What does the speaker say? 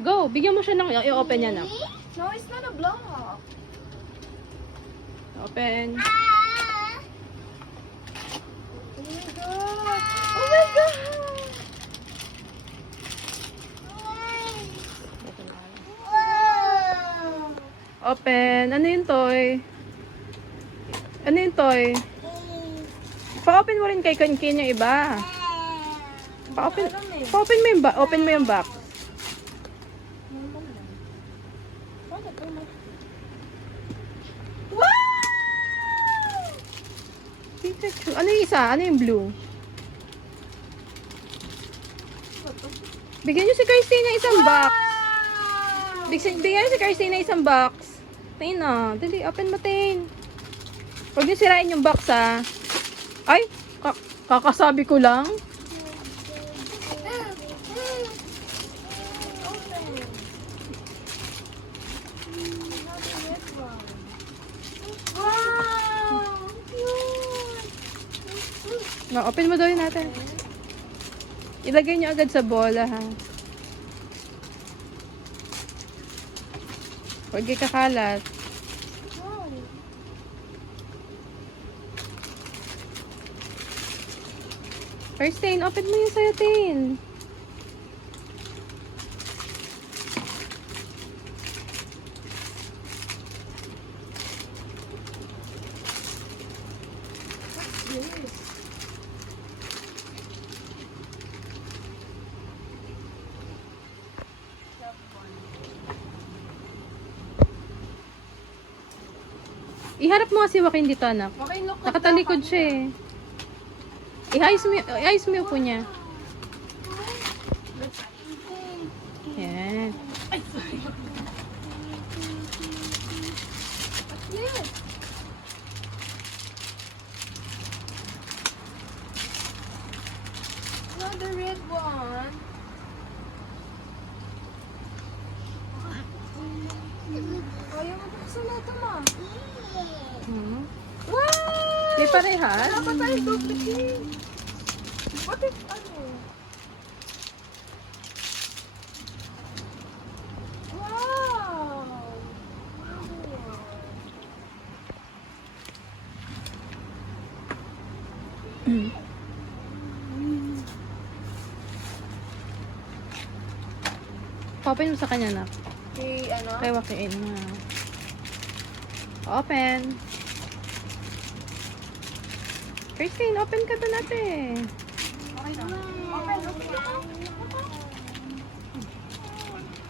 Go, bigyan mo siya ng i-open niya na. No, it's not a block. Open. Oh my god! Oh my god! Open. Ano yung toy? Ano yung toy? Pa-open mo rin kay Kankin yung iba. Pa-open. Pa-open mo yung open mo yung box. Wow! Pikachu. Ano yung isa? Ano yung blue? Bigyan niyo si Christine ng isang box. Bigyan niyo si Christine ng isang box. Tain na. Dali, open mo, Tain. Huwag niyo sirain yung box, ha. Ay, kakasabi ko lang. Wow! Cute! Open mo daw yun natin. Ilagay niyo agad sa bola, ha. Huwag kakalat. First, Tain, open mo yung sa'yo, Tain. Iharap mo kasi Joaquin dito, anak. Okay, look. Nakatalikod siya, eh. I-ayos mo yung upo niya. Yan. Yes. Not the red one. Ayaw mo buksan na ito, ma. Hmm. Wow! May parehas? Wala pa tayo duplicate. What if, ano? Wow! Open mo sa kanya, anak. Okay, ano? Kay Joaquin na. Open. Christine, open ka doon natin. Okay na. Open, open.